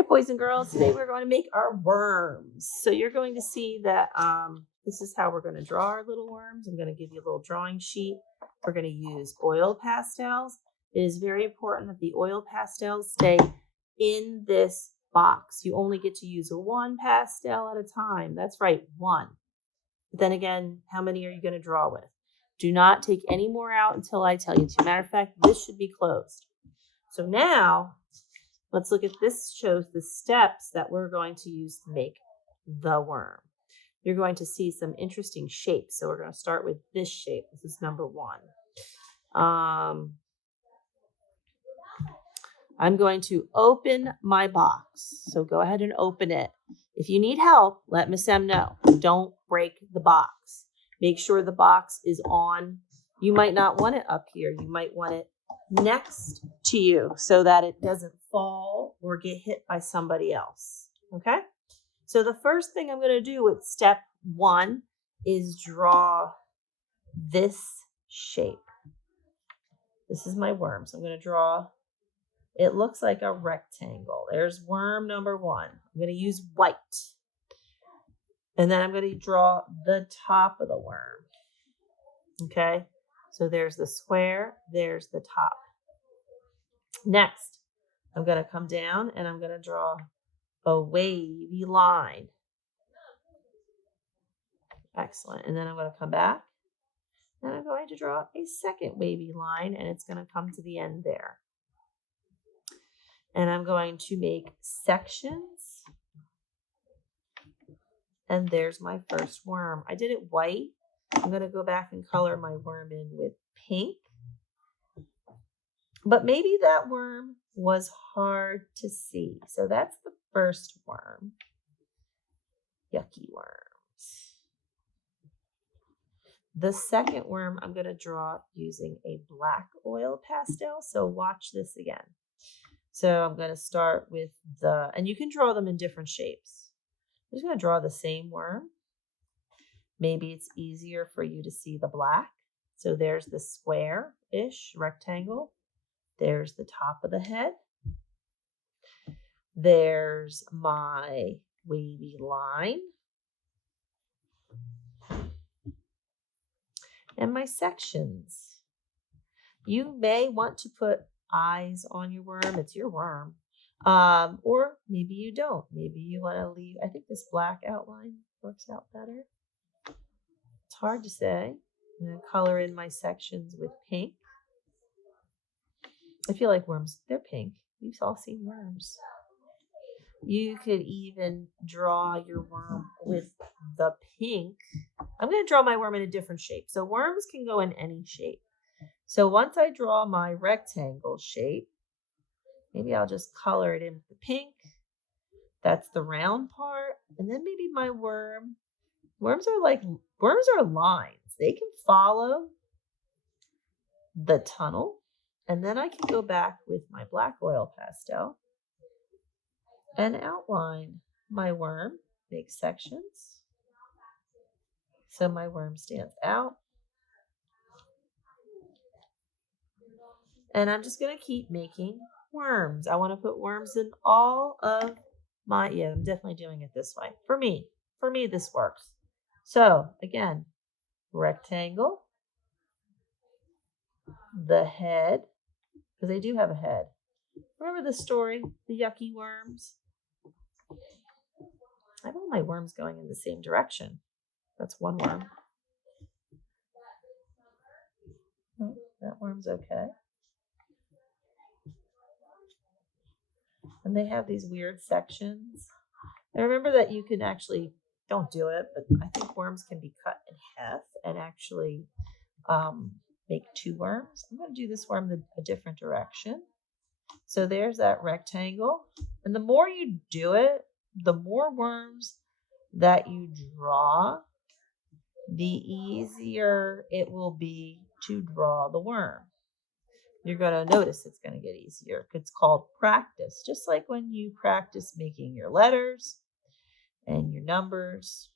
right, boys and girls, today we're going to make our worms. So you're going to see that this is how we're going to draw our little worms. I'm going to give you a little drawing sheet. We're going to use oil pastels. It is very important that the oil pastels stay in this box. You only get to use one pastel at a time. That's right, one. But then again, how many are you going to draw with? Do not take any more out until I tell you to. Matter of fact, this should be closed. So now, let's look at this. Shows the steps that we're going to use to make the worm. You're going to see some interesting shapes. So we're going to start with this shape. This is number one. I'm going to open my box. So go ahead and open it. If you need help, let Miss M know. Don't break the box. Make sure the box is on. You might not want it up here. You might want it next to you so that it doesn't fall or get hit by somebody else. Okay? So the first thing I'm going to do with step one is draw this shape. This is my worm. So I'm going to draw, it looks like a rectangle. There's worm number one. I'm going to use white. And then I'm going to draw the top of the worm. Okay? So there's the square, there's the top. Next, I'm going to come down and I'm going to draw a wavy line. Excellent. And then I'm going to come back and I'm going to draw a second wavy line and it's going to come to the end there. And I'm going to make sections. And there's my first worm. I did it white. I'm going to go back and color my worm in with pink. But maybe that worm was hard to see. So that's the first worm. Yucky worms. The second worm I'm going to draw using a black oil pastel. So watch this again. So I'm going to start with and you can draw them in different shapes. I'm just going to draw the same worm. Maybe it's easier for you to see the black. So there's the square-ish rectangle. There's the top of the head. There's my wavy line. And my sections. You may want to put eyes on your worm. It's your worm. Or maybe you don't. Maybe you want to leave. I think this black outline works out better. It's hard to say. I'm going to color in my sections with pink. I feel like worms, they're pink. You've all seen worms. You could even draw your worm with the pink. I'm going to draw my worm in a different shape. So worms can go in any shape. So once I draw my rectangle shape, maybe I'll just color it in with the pink. That's the round part. And then maybe my worms are lines. They can follow the tunnel. And then I can go back with my black oil pastel and outline my worm, make sections. So my worm stands out. And I'm just going to keep making worms. I want to put worms in all of I'm definitely doing it this way. For me, this works. So again, rectangle, the head, because they do have a head. Remember the story, the yucky worms? I have all my worms going in the same direction. That's one worm. Oh, that worm's okay. And they have these weird sections. And remember that you can actually, don't do it, but I think worms can be cut in half and actually make two worms. I'm going to do this worm a different direction. So there's that rectangle. And the more you do it, the more worms that you draw, the easier it will be to draw the worm. You're going to notice it's going to get easier. It's called practice. Just like when you practice making your letters and your numbers,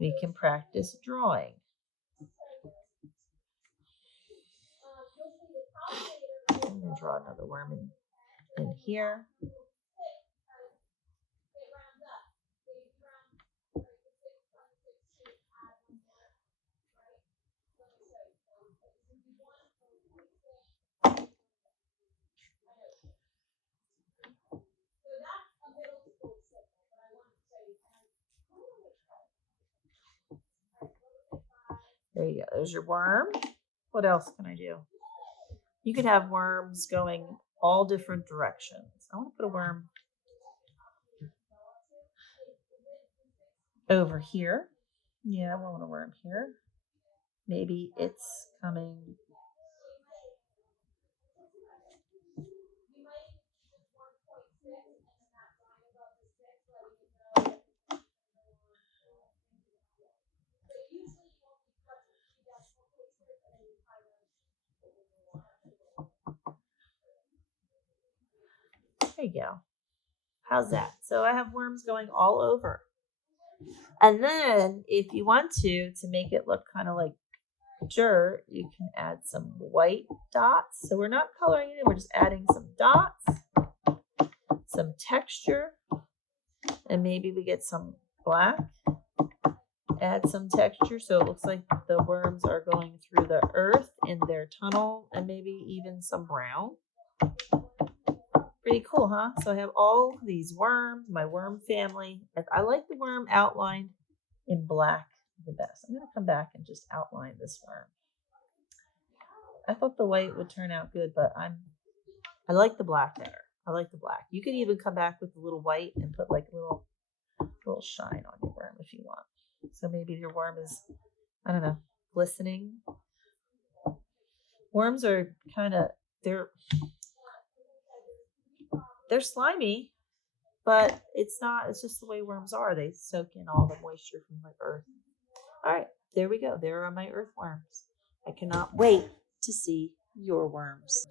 we can practice drawing. I'm going to draw another worm in in here. There you go. There's your worm. What else can I do? You could have worms going all different directions. I want to put a worm over here. Yeah, I want a worm here. Maybe it's coming. There you go. How's that? So I have worms going all over. And then if you want to make it look kind of like dirt, you can add some white dots. So we're not coloring it in, we're just adding some dots, some texture, and maybe we get some black. Add some texture so it looks like the worms are going through the earth in their tunnel, and maybe even some brown. Pretty cool, huh? So I have all these worms, my worm family. I like the worm outlined in black the best. I'm going to come back and just outline this worm. I thought the white would turn out good, but I like the black better. I like the black. You could even come back with a little white and put like a little shine on your worm if you want. So maybe your worm is, I don't know, glistening. Worms are kind of, they're slimy, but it's just the way worms are. They soak in all the moisture from the earth. All right, there we go. There are my earthworms. I cannot wait to see your worms.